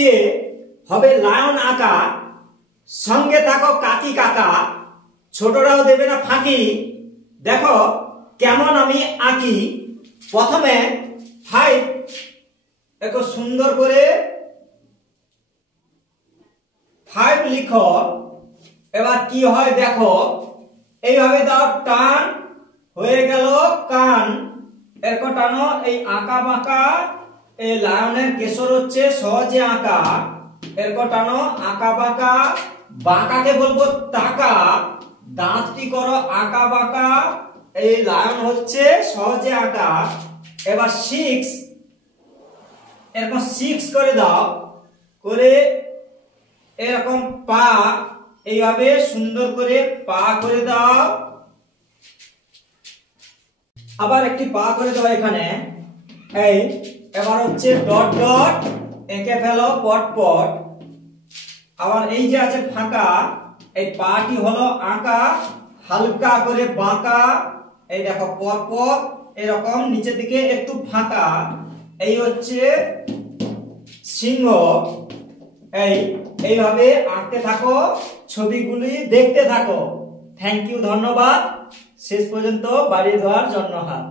দিয়ে হবে লায়ন আঁকা। সঙ্গে থাকো কাকি কাকা, ছোটরাও দেবে না ফাঁকি। দেখো কেমন আমি আঁকি। প্রথমে 5 একটু সুন্দর করে 5 লিখো। এবার কি হয় দেখো, এইভাবে দাও, টান হয়ে গেল কান। এরপর টানো, এই আঁকা বাঁকা, এই লায়নের কেশর হচ্ছে সহজে আঁকা। এরপর টানো, আঁকা বাঁকা, বাঁকাকে বলবো তাকা। দাঁতটি করো আঁকা বাঁকা, এই লায়ন হচ্ছে সহজে আঁকা। এবার 6, এরকম 6 করে দাও, করে এরকম পা, এইভাবে সুন্দর করে পা করে দাও। আবার একটি পা করে দাও এখানে। এই এবার হচ্ছে ডট ডট এঁকে ফেলো পট পট। আবার এই যে আছে ফাঁকা, এই পাটি হলো আঁকা, হালকা করে বাঁকা। এই দেখো পর পর এরকম নিচের দিকে একটু ফাঁকা। এই হচ্ছে সিংহ। এইভাবে আঁকতে থাকো, ছবিগুলি দেখতে থাকো। থ্যাংক ইউ, ধন্যবাদ। শেষ পর্যন্ত বাড়িয়ে দেওয়ার জন্য হাত।